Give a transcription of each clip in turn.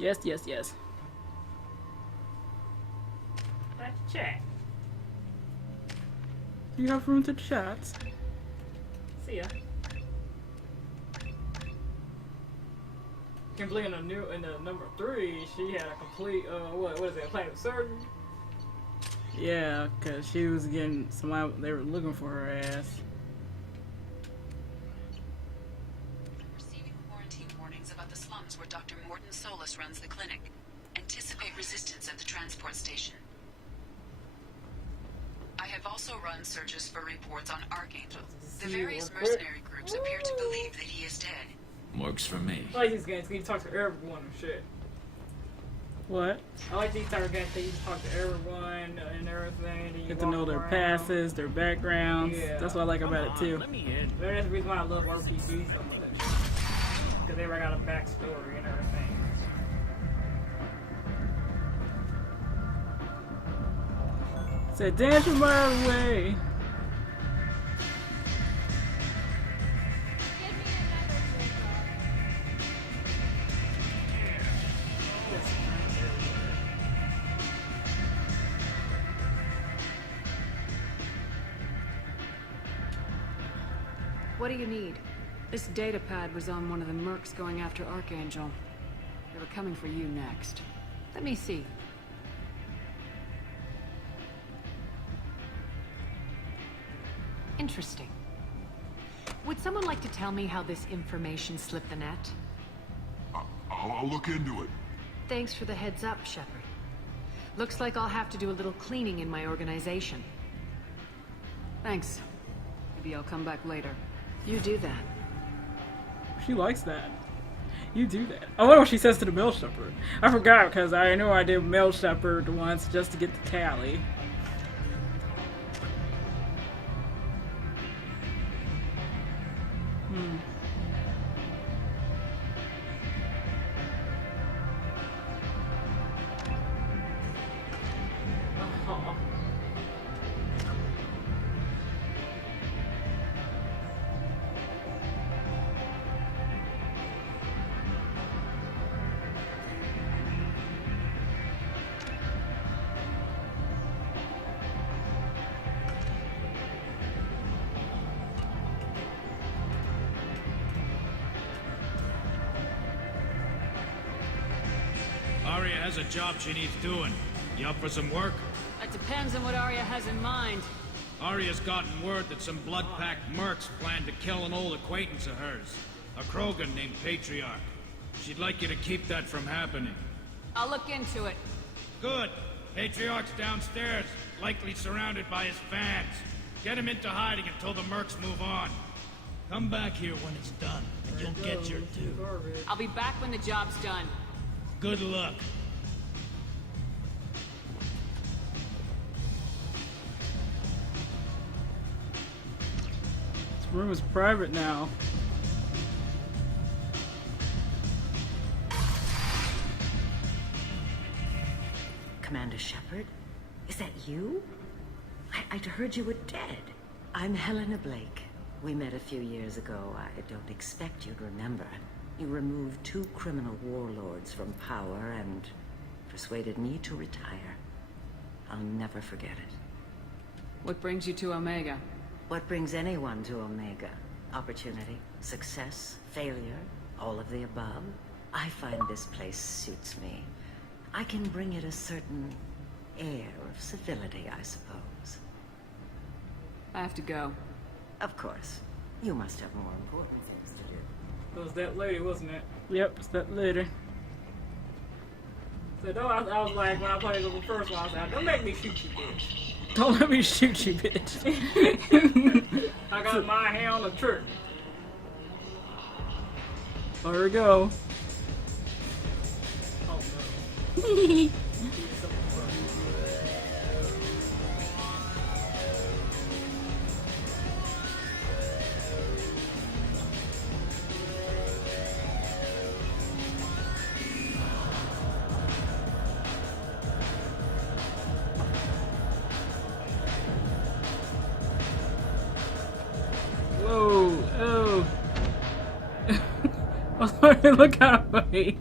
Yes, yes, yes. Let's chat. You have room to chat. See ya. Can't believe in the number 3, she had a complete what is it? Plastic surgery. Yeah, cause she was getting somebody. They were looking for her ass. Receiving quarantine warnings about the slums where Dr. Morton Solus runs the clinic. Anticipate resistance at the transport station. I have also run searches for reports on Archangel. The various mercenary groups appear to believe that he is dead. Works for me. I like these games. You talk to everyone and shit. What? I like these type of games. They just talk to everyone and everything. And Get to know their passes, their backgrounds. Yeah. That's what I like about it too. Let me in. That's the reason why I love RPGs so much. Because they got a backstory and everything. Said dance your mind away. What do you need? This data pad was on one of the mercs going after Archangel. They were coming for you next. Let me see. Interesting. Would someone like to tell me how this information slipped the net? I'll look into it. Thanks for the heads up, Shepard. Looks like I'll have to do a little cleaning in my organization. Thanks. Maybe I'll come back later. You do that. She likes that. You do that. I wonder what she says to the male shepherd. I forgot because I know I did male shepherd once just to get the Callie. Aria has a job she needs doing. You up for some work? That depends on what Arya has in mind. Aria's gotten word that some blood-packed mercs plan to kill an old acquaintance of hers. A Krogan named Patriarch. She'd like you to keep that from happening. I'll look into it. Good. Patriarch's downstairs, likely surrounded by his fans. Get him into hiding until the mercs move on. Come back here when it's done, and you'll get your due. I'll be back when the job's done. Good luck. This room is private now. Commander Shepard? Is that you? I'd heard you were dead. I'm Helena Blake. We met a few years ago. I don't expect you'd remember. You removed 2 criminal warlords from power and persuaded me to retire. I'll never forget it. What brings you to Omega? What brings anyone to Omega? Opportunity, success, failure, all of the above. I find this place suits me. I can bring it a certain air of civility, I suppose. I have to go. Of course. You must have more important things to do. It was that lady, wasn't it? Yep, it's that later. So no, I was like, when I played the first one, I was like, don't make me shoot you, bitch. Don't let me shoot you, bitch. I got my hand on the trigger. There we go. Oh no. Whoa, oh. Look out, buddy.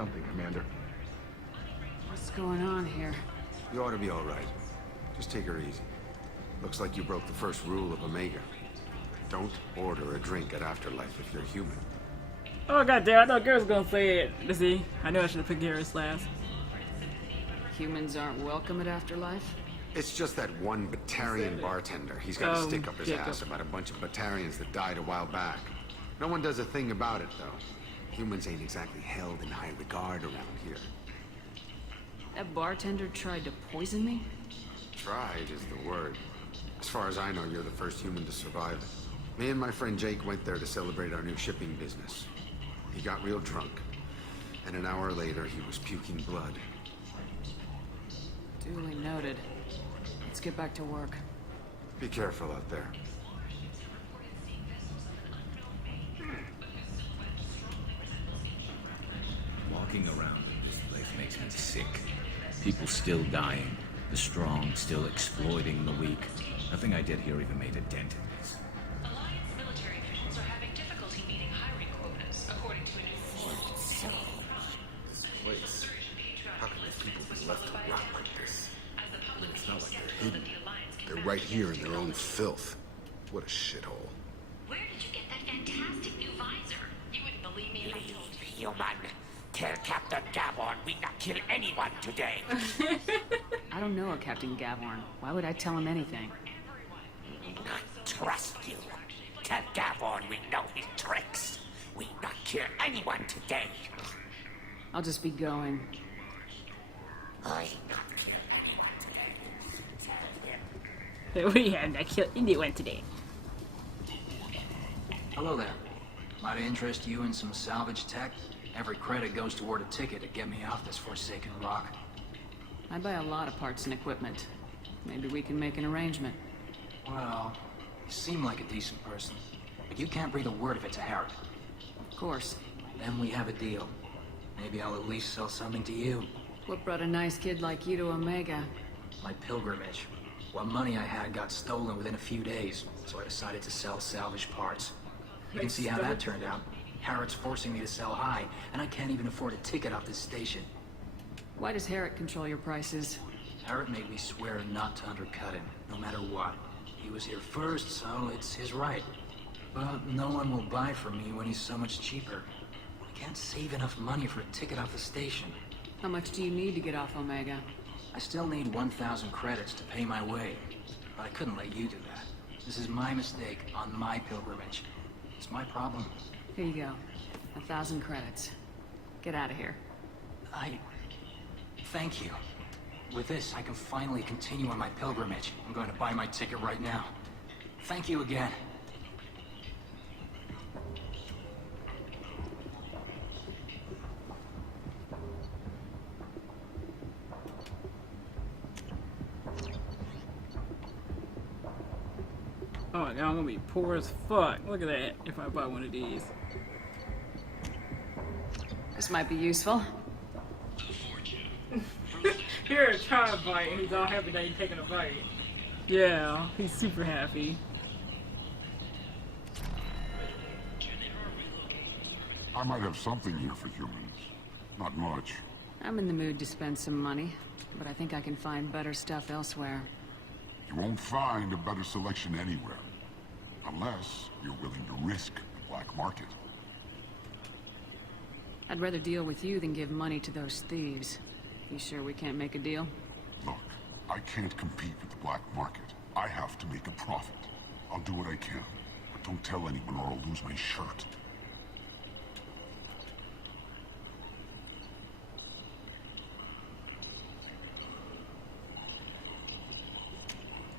something, Commander. What's going on here? You ought to be all right. Just take her easy. Looks like you broke the first rule of Omega. Don't order a drink at Afterlife if you're human. Oh goddamn! I thought Garrett's gonna say it. Let's see. I knew I should have picked Garrett's last. Humans aren't welcome at Afterlife? It's just that one Batarian bartender. He's got a stick up his ass about a bunch of Batarians that died a while back. No one does a thing about it, though. Humans ain't exactly held in high regard around here. That bartender tried to poison me? Tried is the word. As far as I know, you're the first human to survive it. Me and my friend Jake went there to celebrate our new shipping business. He got real drunk, and an hour later he was puking blood. Duly noted. Let's get back to work. Be careful out there. Walking around in this place makes me sick. People still dying. The strong still exploiting the weak. Nothing I did here even made a dent in this. Alliance military officials are having difficulty meeting hiring quotas, according to a new This place. How can the people be left to rot like this? I mean, it's not like they're hidden. They're right here in their own filth. What a shithole. Where did you get that fantastic new visor? You wouldn't believe me if I told you. Human, tell Captain Gavorn we not kill anyone today. I don't know a Captain Gavorn. Why would I tell him anything? Not trust you. Tell Gavorn we know his tricks. We not kill anyone today. I'll just be going. I not kill anyone today. We have not killed anyone today. Hello there. Might I interest you in some salvage tech? Every credit goes toward a ticket to get me off this forsaken rock. I buy a lot of parts and equipment. Maybe we can make an arrangement. Well, you seem like a decent person, but you can't breathe a word of it to Harrod. Of course. Then we have a deal. Maybe I'll at least sell something to you. What brought a nice kid like you to Omega? My pilgrimage. What money I had got stolen within a few days, so I decided to sell salvaged parts. You can see how that turned out. Harrod's forcing me to sell high, and I can't even afford a ticket off this station. Why does Harrod control your prices? Harrod made me swear not to undercut him, no matter what. He was here first, so it's his right. But no one will buy from me when he's so much cheaper. I can't save enough money for a ticket off the station. How much do you need to get off Omega? I still need 1,000 credits to pay my way. But I couldn't let you do that. This is my mistake on my pilgrimage. It's my problem. Here you go. 1,000 credits. Get out of here. Thank you. With this, I can finally continue on my pilgrimage. I'm going to buy my ticket right now. Thank you again. Oh my god, I'm gonna be poor as fuck. Look at that, if I buy one of these. This might be useful. Here, try a bite. He's all happy that he's taking a bite. Yeah, he's super happy. I might have something here for humans. Not much. I'm in the mood to spend some money, but I think I can find better stuff elsewhere. You won't find a better selection anywhere. Unless you're willing to risk the black market. I'd rather deal with you than give money to those thieves. You sure we can't make a deal? Look, I can't compete with the black market. I have to make a profit. I'll do what I can, but don't tell anyone or I'll lose my shirt.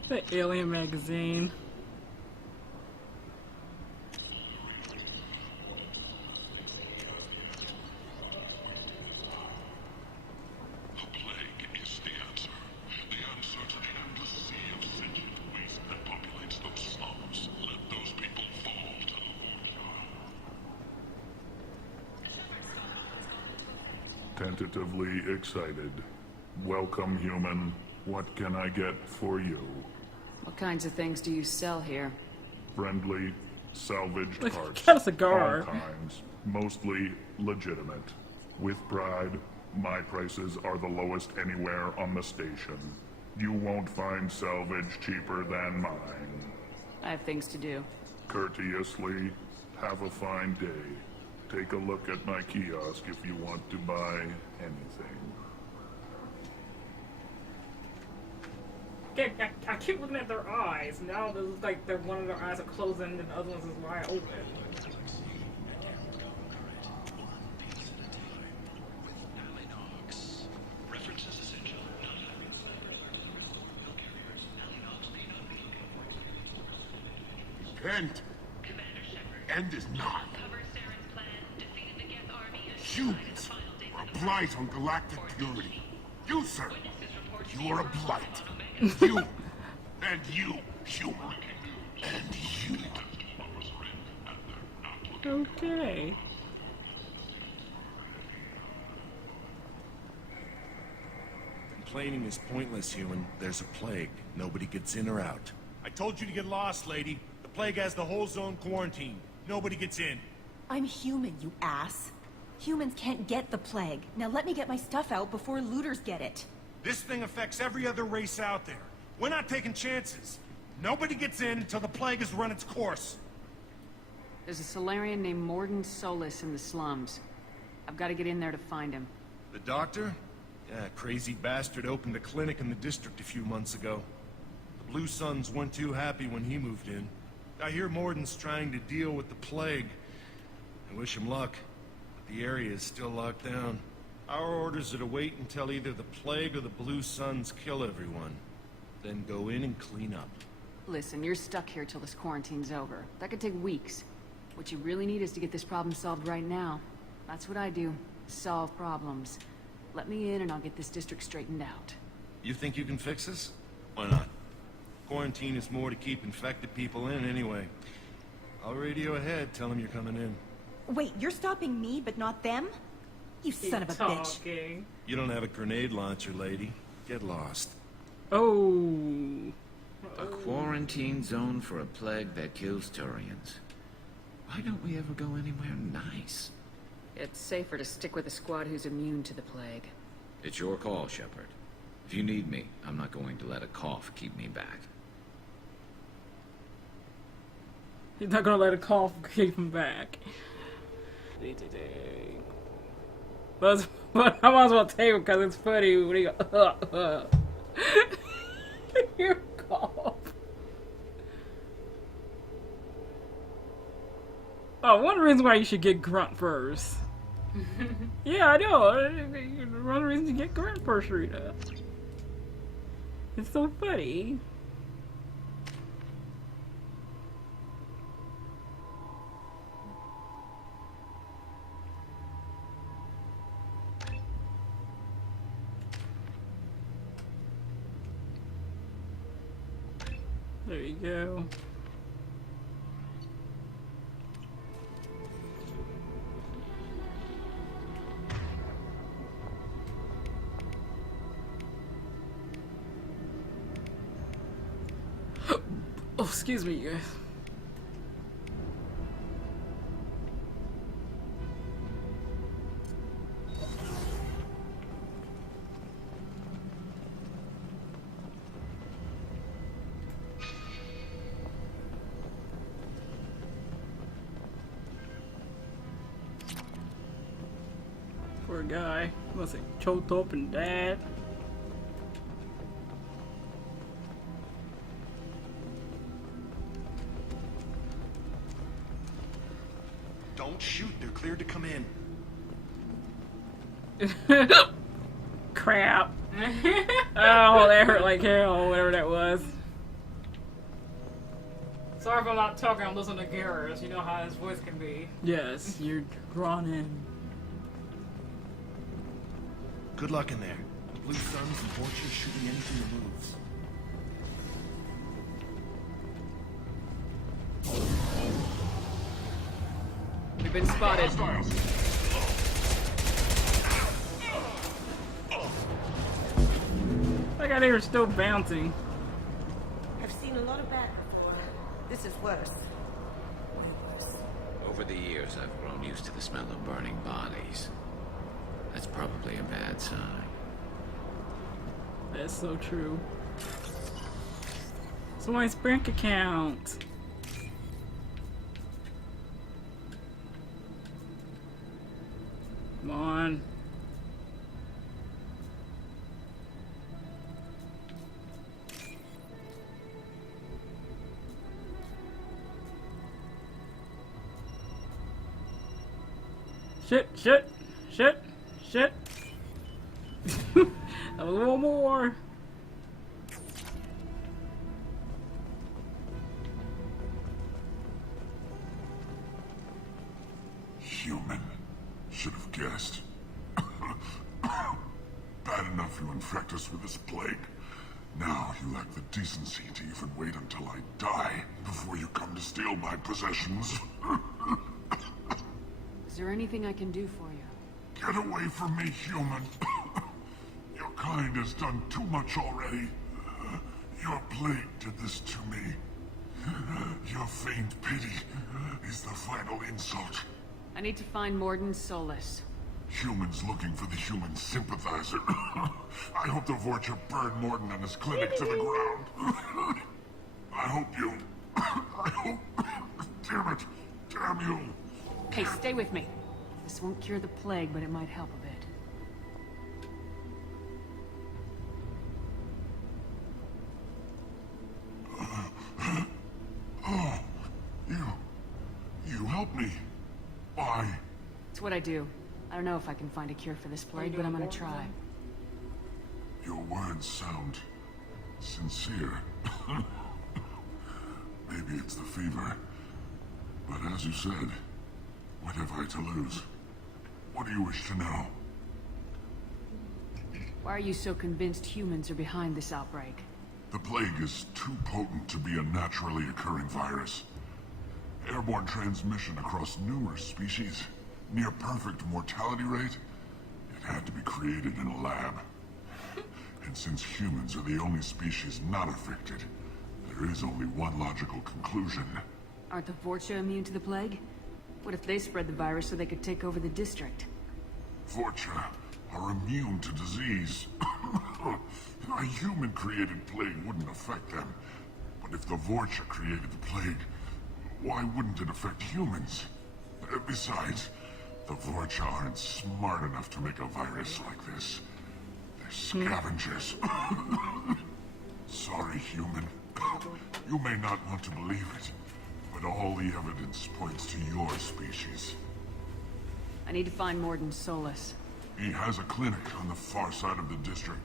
The Alien magazine. Tentatively excited. Welcome, human. What can I get for you? What kinds of things do you sell here? Friendly, salvaged parts. Got a cigar. All kinds. Mostly legitimate. With pride, my prices are the lowest anywhere on the station. You won't find salvage cheaper than mine. I have things to do. Courteously, have a fine day. Take a look at my kiosk if you want to buy anything. I keep looking at their eyes. Now it looks like one of their eyes are closing and the other one's is wide open. End. End is nigh. Humans are a blight on galactic purity. You, sir, you are a blight. You, and you, human, and you. Okay. Complaining is pointless, human. There's a plague. Nobody gets in or out. I told you to get lost, lady. The plague has the whole zone quarantined. Nobody gets in. I'm human, you ass. Humans can't get the plague. Now let me get my stuff out before looters get it. This thing affects every other race out there. We're not taking chances. Nobody gets in until the plague has run its course. There's a Solarian named Morden Solus in the slums. I've got to get in there to find him. The doctor? Yeah, crazy bastard opened a clinic in the district a few months ago. The Blue Suns weren't too happy when he moved in. I hear Morden's trying to deal with the plague. I wish him luck, but the area is still locked down. Our orders are to wait until either the plague or the Blue Suns kill everyone. Then go in and clean up. Listen, you're stuck here till this quarantine's over. That could take weeks. What you really need is to get this problem solved right now. That's what I do. Solve problems. Let me in and I'll get this district straightened out. You think you can fix this? Why not? Quarantine is more to keep infected people in anyway. I'll radio ahead, tell them you're coming in. Wait, you're stopping me, but not them? You son of a bitch. You don't have a grenade launcher, lady. Get lost. Oh. A quarantine zone for a plague that kills Turians. Why don't we ever go anywhere nice? It's safer to stick with a squad who's immune to the plague. It's your call, Shepard. If you need me, I'm not going to let a cough keep me back. He's not gonna let a cough keep him back. But I might as well take it because it's funny when he goes, you cough. Oh, one reason why you should get Grunt first. Yeah, I know. One reason to get Grunt first, Rita. It's so funny. There you go. Oh, excuse me, you guys. Poor guy. Must have choked up and died. Don't shoot, they're cleared to come in. Crap. Oh, that hurt like hell, whatever that was. Sorry if I'm not talking, I'm listening to Garrus. You know how his voice can be. Yes, you're drawn in. Good luck in there. The Blue Suns and Fortune shooting anything that moves. We've been spotted. I got they were still bouncing. I've seen a lot of bad before. This is worse. Way worse. Over the years, I've grown used to the smell of burning bodies. That's probably a bad sign. That's so true. Someone's bank account. Come on. Shit. A little more. Human. Should have guessed. Bad enough you infect us with this plague. Now you lack the decency to even wait until I die before you come to steal my possessions. Is there anything I can do for you? Get away from me, human. Your kind has done too much already. Your plague did this to me. Your feigned pity is the final insult. I need to find Morden Solus. Humans looking for the human sympathizer. I hope the Vorcha burned Morden and his clinic to the ground. I hope you... Damn it. Damn you. Hey, stay with me. This won't cure the plague, but it might help a bit. Oh, you helped me. Why? It's what I do. I don't know if I can find a cure for this plague, but I'm gonna try. Your words sound sincere. Maybe it's the fever. But as you said, what have I to lose? What do you wish to know? Why are you so convinced humans are behind this outbreak? The plague is too potent to be a naturally occurring virus. Airborne transmission across numerous species, near perfect mortality rate. It had to be created in a lab. And since humans are the only species not affected, there is only one logical conclusion. Aren't the Vorcha immune to the plague? What if they spread the virus so they could take over the district? Vorcha are immune to disease. A human-created plague wouldn't affect them. But if the Vorcha created the plague, why wouldn't it affect humans? Besides, the Vorcha aren't smart enough to make a virus like this. They're scavengers. Sorry, human. You may not want to believe it, but all the evidence points to your species. I need to find Morden Solus. He has a clinic on the far side of the district.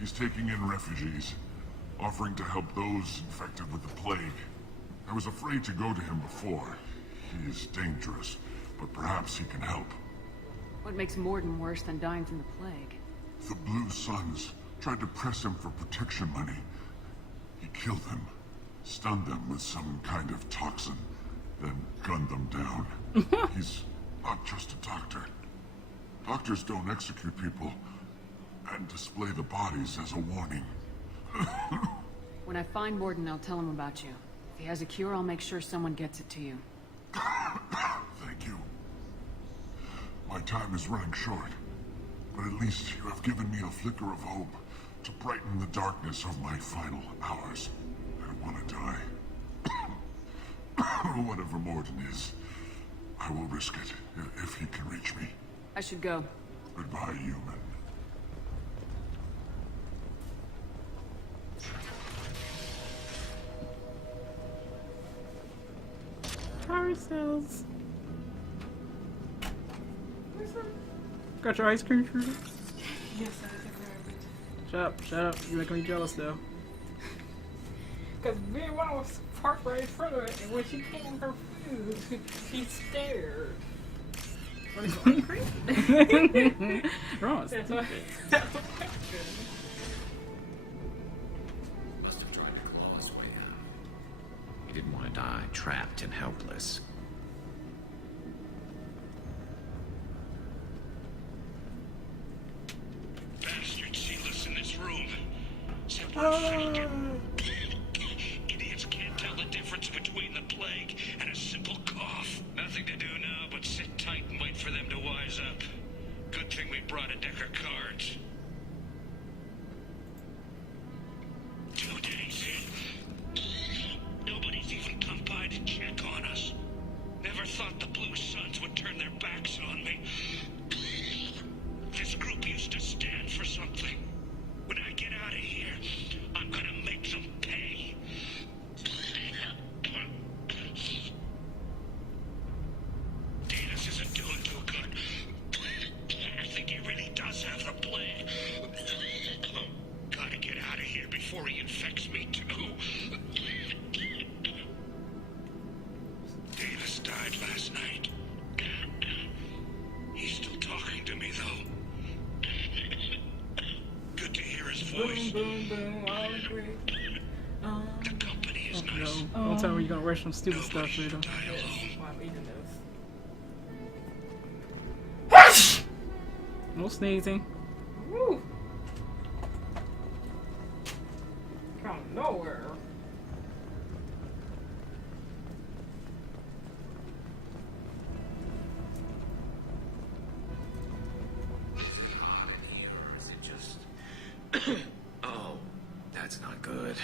He's taking in refugees, offering to help those infected with the plague. I was afraid to go to him before. He is dangerous, but perhaps he can help. What makes Morden worse than dying from the plague? The Blue Suns tried to press him for protection money. He killed them, stunned them with some kind of toxin, then gunned them down. He's not just a doctor. Doctors don't execute people and display the bodies as a warning. When I find Morden, I'll tell him about you. If he has a cure, I'll make sure someone gets it to you. Thank you. My time is running short, but at least you have given me a flicker of hope to brighten the darkness of my final hours. I want to die. Whatever Morden is, I will risk it if he can reach me. I should go. Goodbye, human. Power cells. Got your ice cream, Trudy? Yes, I had to grab it. Shut up. You're making me jealous, though. Because meanwhile, I was parked right in front of it, and when she came with her food, she stared. What is going crazy? Wrong. That's what. Must have tried to claw his way out. He didn't want to die trapped and helpless. Bastards see us in this room. Cerberus idiots can't tell the difference between the plague and a simple cough. Nothing to do now but sit tight and wait for them to wise up. Good thing we brought before he infects me too. Davis died last night. He's still talking to me though. Good to hear his voice. Boom, boom, boom, all agree. The company is nice. No, don't tell me you're gonna rush some stupid stuff, Rita. I'm eating this. No sneezing. Woo! From nowhere. Is it just... oh, that's not good.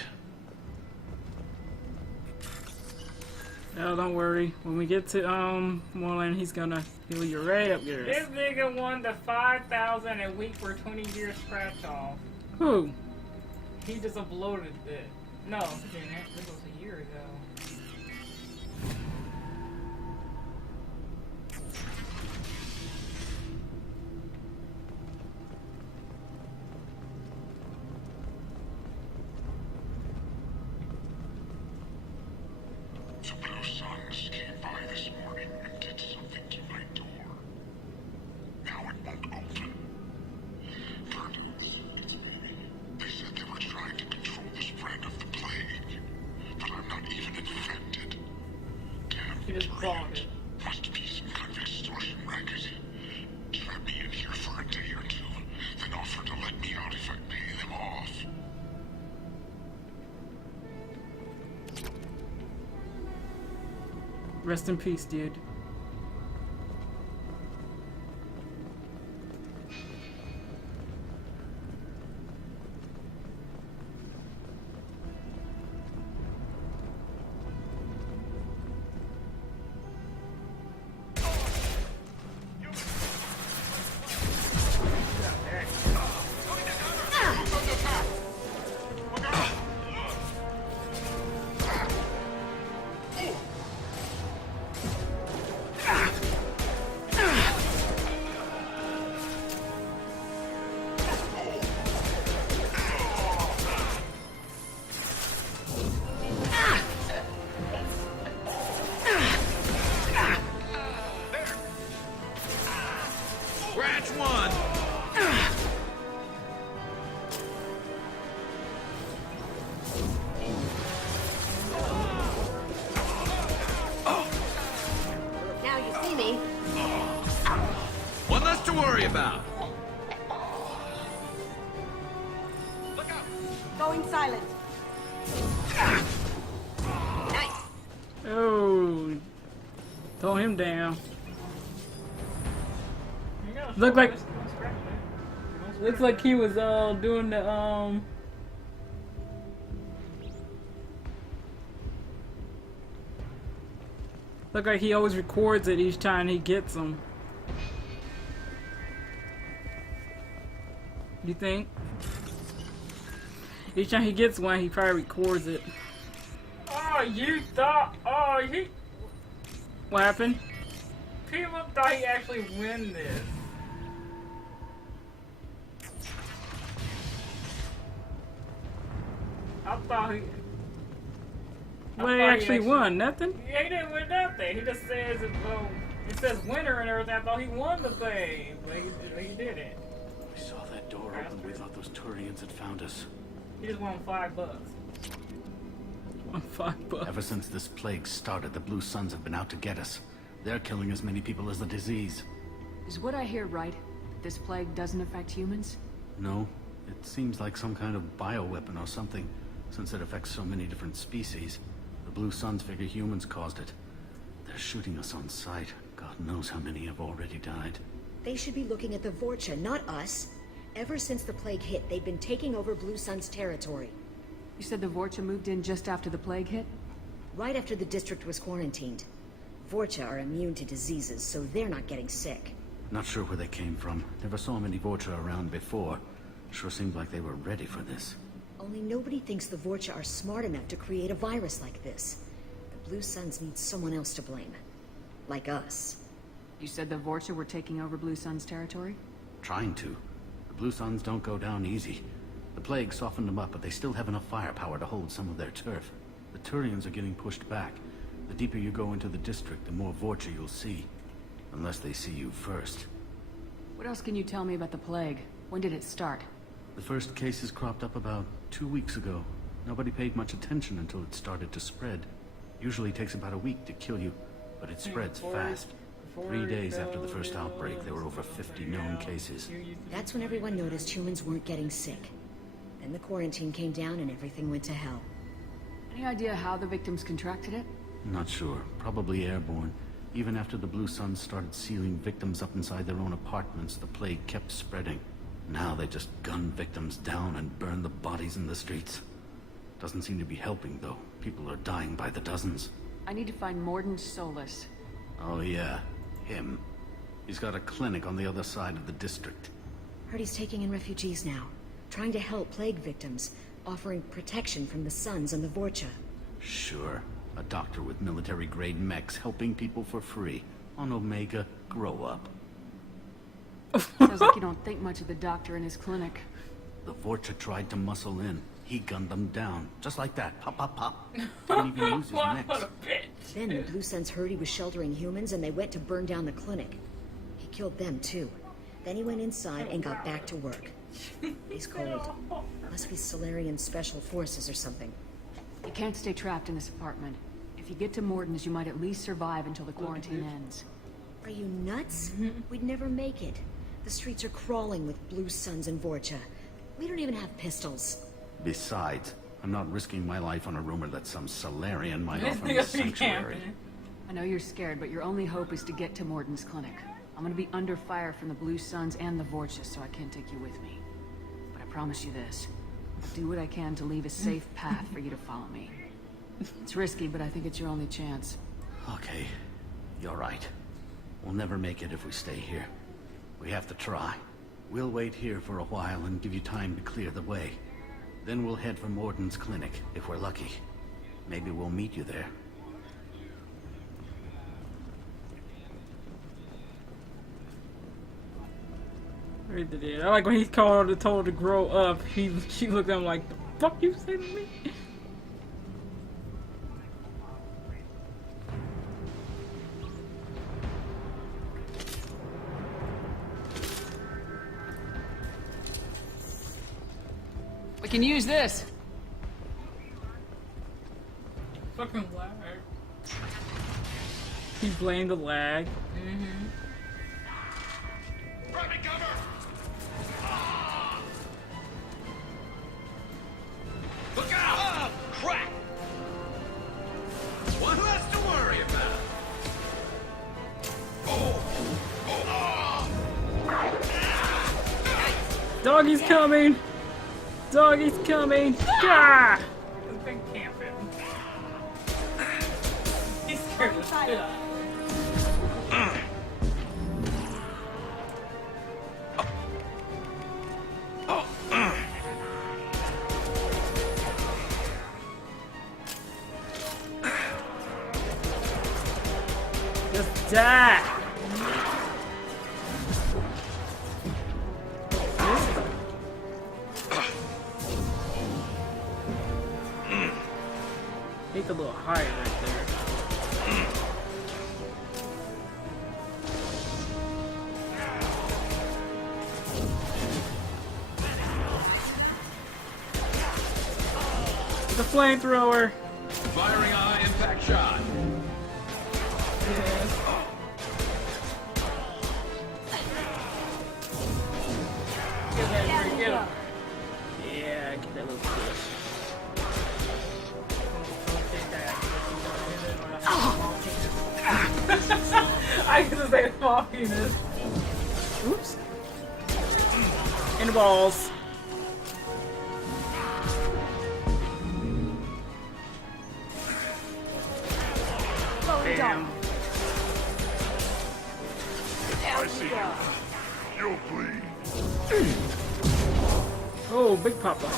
No, don't worry. When we get to Moreland, he's gonna heal you right up yours. This nigga won the 5,000 a week for 20 years scratch off. Who? He just uploaded it. No, he didn't. This was a year ago. The Blue Suns came by this morning and did something to my door. Now it won't open. Prudence, it's me. They said they were trying to control the spread of the plague, but I'm not even infected. Damn, He just bought it. must be some kind of extortion racket. Trap me in here for a day or two, then offer to let me out if I pay them off. Rest in peace, dude. Scratch one! Now you see me. One less to worry about. Going silent. Nice. Oh, throw him down. You know, Look like- don't scratch it. Don't Looks scratch like it. he was doing the Look like he always records it each time he gets them. You think? Each time he gets one, he probably records it. Oh, you thought. Oh, What happened? people thought he actually win this. I thought he. What he actually won? Nothing? Yeah, he didn't win nothing. He just says, well, it says winner and everything. I thought he won the thing, but he didn't. We saw that door open. We thought those Turians had found us. He just won $5. Won $5. Ever since this plague started, the Blue Suns have been out to get us. They're killing as many people as the disease. Is what I hear right? This plague doesn't affect humans? No, it seems like some kind of bioweapon or something, since it affects so many different species. The Blue Suns figure humans caused it. They're shooting us on sight. God knows how many have already died. They should be looking at the Vorcha, not us. Ever since the plague hit, they've been taking over Blue Sun's territory. You said the Vorcha moved in just after the plague hit? Right after the district was quarantined. Vorcha are immune to diseases, so they're not getting sick. Not sure where they came from. Never saw many Vorcha around before. Sure seemed like they were ready for this. Only nobody thinks the Vorcha are smart enough to create a virus like this. The Blue Suns need someone else to blame. Like us. You said the Vorcha were taking over Blue Sun's territory? Trying to. The Blue Suns don't go down easy. The plague softened them up, but they still have enough firepower to hold some of their turf. The Turians are getting pushed back. The deeper you go into the district, the more Vorcha you'll see. Unless they see you first. What else can you tell me about the plague? When did it start? The first cases cropped up about 2 weeks ago. Nobody paid much attention until it started to spread. Usually takes about a week to kill you, but it spreads fast. 3 days after the first outbreak, there were over 50 known cases. That's when everyone noticed humans weren't getting sick. Then the quarantine came down and everything went to hell. Any idea how the victims contracted it? Not sure. Probably airborne. Even after the Blue Suns started sealing victims up inside their own apartments, the plague kept spreading. Now they just gun victims down and burn the bodies in the streets. Doesn't seem to be helping, though. People are dying by the dozens. I need to find Morden Solus. Oh yeah, him. He's got a clinic on the other side of the district. Heard he's taking in refugees now. Trying to help plague victims. Offering protection from the Suns and the Vorcha. Sure. A doctor with military-grade mechs helping people for free. On Omega, grow up. Sounds like you don't think much of the doctor in his clinic. The Vorcha tried to muscle in. He gunned them down. Just like that. Pop, pop, pop. Didn't even use his mechs. Then the Blue Suns heard he was sheltering humans and they went to burn down the clinic. He killed them too. Then he went inside and got back to work. He's cold. Must be Solarian Special Forces or something. You can't stay trapped in this apartment. If you get to Morden's, you might at least survive until the quarantine ends. Are you nuts? We'd never make it. The streets are crawling with Blue Suns and Vorcha. We don't even have pistols. Besides, I'm not risking my life on a rumor that some Solarian might offer me sanctuary. I know you're scared, but your only hope is to get to Morden's clinic. I'm gonna be under fire from the Blue Suns and the Vorcha, so I can't take you with me. But I promise you this. I'll do what I can to leave a safe path for you to follow me. It's risky, but I think it's your only chance. Okay, you're right. We'll never make it if we stay here. We have to try. We'll wait here for a while and give you time to clear the way. Then we'll head for Morden's clinic, if we're lucky. Maybe we'll meet you there. I like when he told her to grow up. She looked at him like, "The fuck you say to me?" We can use this. Fucking lag. He blamed the lag. Grab me cover! Look out! Oh, crap! One less to worry about. Doggy's coming! Doggy's coming! Gah! This thing camping. He's scared the shit out. Just die! Take a little higher right there. The flamethrower! Firing a high impact shot. Get him. Yeah, get that little fish. I was gonna say small penis. Oops. In the balls. Bam. I see you. You'll bleed. Oh, big papa.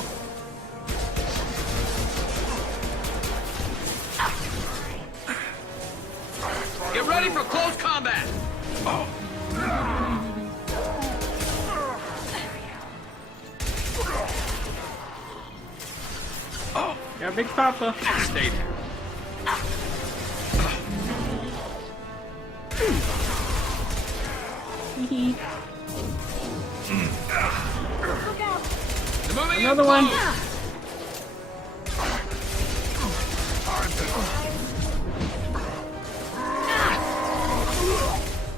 Get ready for close combat! Got Big Papa. Stay there. Another one.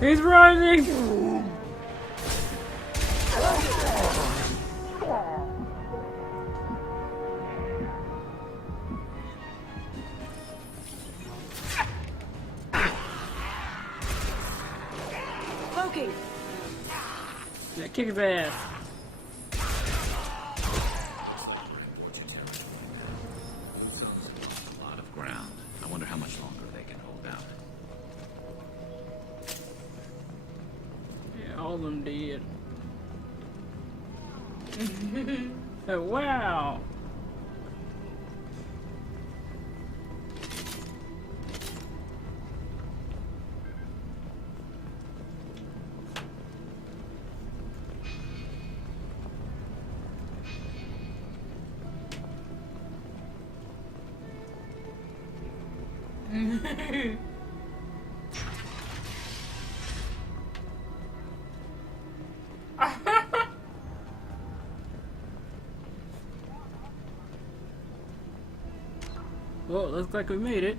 He's running. Poking. Yeah, kick his ass. A lot of ground. I wonder how much longer they can hold out. Yeah, all of them dead. Oh, wow. Well, looks like we made it.